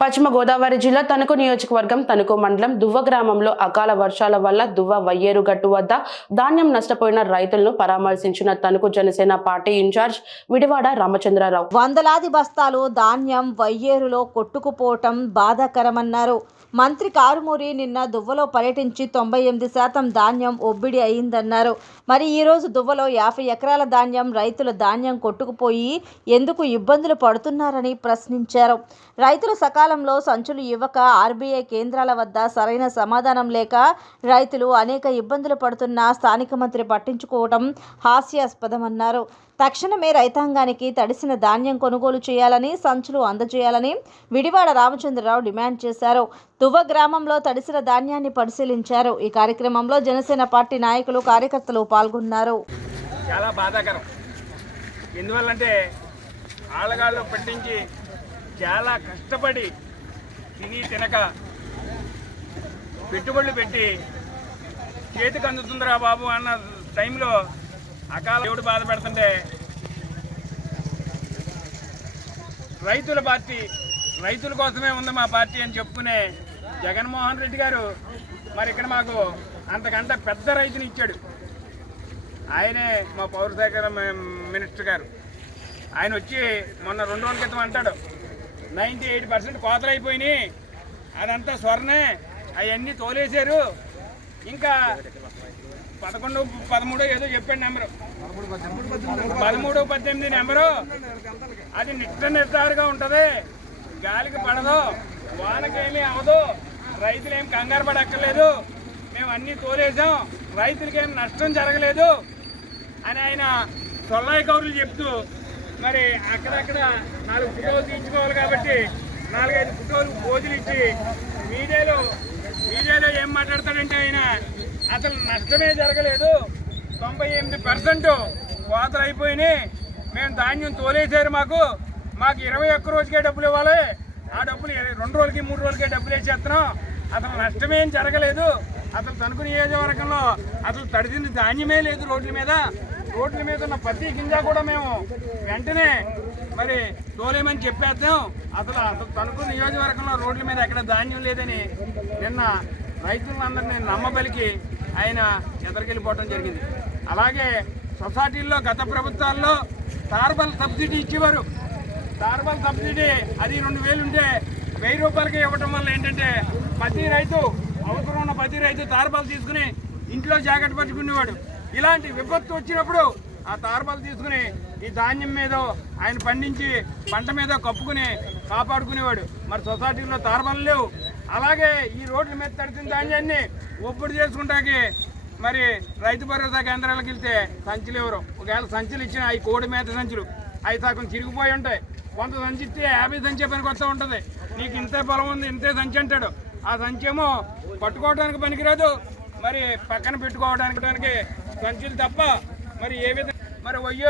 పశ్చిమ గోదావరి జిల్లా తణుకు నియోజకవర్గం తణుకు మండలం దువ్వ గ్రామంలో అకాల వర్షాల వల్ల దువ్వ వయ్యేరు గట్టు వద్ద ధాన్యం నష్టపోయిన రైతులను పరామర్శించిన తణుకు జనసేన పార్టీ ఇన్ఛార్జ్ విడివాడ రామచంద్రరావు. వందలాది బస్తాలు ధాన్యం వయ్యేరులో కొట్టుకుపోవటం బాధాకరమన్నారు. మంత్రి కారుమూరి నిన్న దువ్వలో పర్యటించి 98% ధాన్యం ఒబ్బిడి అయిందన్నారు. మరి ఈరోజు దువ్వలో 50 ఎకరాల ధాన్యం రైతుల ధాన్యం కొట్టుకుపోయి ఎందుకు ఇబ్బందులు పడుతున్నారని ప్రశ్నించారు. రైతులు సకాలంలో సంచులు ఇవ్వక, ఆర్బీఐ కేంద్రాల వద్ద సరైన సమాధానం లేక రైతులు అనేక ఇబ్బందులు పడుతున్నా స్థానిక మంత్రి పట్టించుకోవడం హాస్యాస్పదమన్నారు. తక్షణమే రైతాంగానికి తడిసిన ధాన్యం కొనుగోలు చేయాలని, సంచులు అందజేయాలని విడివాడ రామచంద్రరావు డిమాండ్ చేశారు. దువ్వ గ్రామంలో తడిసిన ధాన్యాన్ని పరిశీలించారు. ఈ కార్యక్రమంలో జనసేన పార్టీ నాయకులు, కార్యకర్తలు పాల్గొన్నారు. చాలా బాధాకరం. ఎందువల్లంటే ఆళ్ళగాళ్ళు పట్టించి చాలా కష్టపడి తిని తినక పెట్టుబడులు పెట్టి చేతికి అందుతుందిరా బాబు అన్న టైంలో అకాల దేవుడు బాధ పెడుతుంటే రైతుల పార్టీ, రైతుల కోసమే ఉంది మా పార్టీ అని చెప్పుకునే జగన్మోహన్ రెడ్డి గారు మరి ఇక్కడ మాకు అంతకంటే పెద్ద రైతుని ఇచ్చాడు. ఆయనే మా పౌర శాఖ మినిస్టర్ గారు. ఆయన వచ్చి మొన్న 2 రోజుల క్రితం అంటాడు 98% కోతలు అయిపోయినాయి, అదంతా స్వర్ణే, అవన్నీ తోలేశారు, ఇంకా 11, 13 ఏదో చెప్పాడు నెంబరు, 13, 18 నెంబరు, అది నిర్ధారుగా ఉంటుంది, గాలికి పడదు, వానకేమీ అవదు, రైతులేం కంగారు పడక్కర్లేదు, మేము అన్నీ తోలేసాం, రైతులకేం నష్టం జరగలేదు అని ఆయన సొల్లాయి కౌరులు చెప్తూ మరి అక్కడక్కడ 4 ఫోటోలు తీయించుకోవాలి కాబట్టి 4-5 ఫోటోలు పోజులు ఇచ్చి మీడియాలో ఏం మాట్లాడతాడంటే ఆయన అసలు నష్టమే జరగలేదు, 98% కోతలు అయిపోయినాయి, మేము ధాన్యం తోలేసారు, మాకు 21 రోజుకే డబ్బులు ఇవ్వాలి, ఆ డబ్బులు 2 రోజులకి 3 రోజులకే డబ్బులు వేసేస్తున్నాం, అసలు నష్టమేం జరగలేదు, అసలు తణుకు నియోజకవర్గంలో అసలు తడిసిన ధాన్యమే లేదు, రోడ్ల మీద ఉన్న ప్రతి గింజ కూడా మేము వెంటనే మరి తోలేమని చెప్పేద్దాం, అసలు తణుకు నియోజకవర్గంలో రోడ్ల మీద ఎక్కడ ధాన్యం లేదని నిన్న రైతులందరినీ నమ్మబలికి ఆయన ఎదరికెళ్ళిపోవడం జరిగింది. అలాగే సొసైటీల్లో గత ప్రభుత్వాల్లో తార్బల్ సబ్సిడీ ఇచ్చేవారు. తార్బల్ సబ్సిడీ అది 2000 ఉంటే 1000 రూపాయలకి ఇవ్వటం వల్ల ఏంటంటే ప్రతి రైతు, అవసరం ఉన్న ప్రతి రైతు తార్బల్ తీసుకుని ఇంట్లో జాకెట్ పట్టుకునేవాడు. ఇలాంటి విపత్తు వచ్చినప్పుడు ఆ తార్బల్ తీసుకుని ఈ ధాన్యం మీద ఆయన పండించి పంట మీద కప్పుకుని కాపాడుకునేవాడు. మరి సొసైటీలో తార్బల్ లేవు. అలాగే ఈ రోడ్ల మీద తడిసిన ధాన్యాన్ని ఒప్పుడు చేసుకుంటాకి మరి రైతు భరోసా కేంద్రాలకు వెళ్తే సంచులు ఎవరు, ఒకవేళ సంచులు ఇచ్చిన అవి కోడి మేత సంచులు, అవి సగం చిరిగిపోయి ఉంటాయి, కొంత సంచి ఇస్తే 50 సంచి పనికి వస్తూ ఉంటుంది, నీకు ఇంతే పొలం ఉంది ఇంతే సంచి అంటాడు, ఆ సంచి ఏమో పట్టుకోవడానికి పనికిరాదు, మరి పక్కన పెట్టుకోవడానికి సంచులు తప్ప మరి ఏ విధంగా మరి వయ్యారు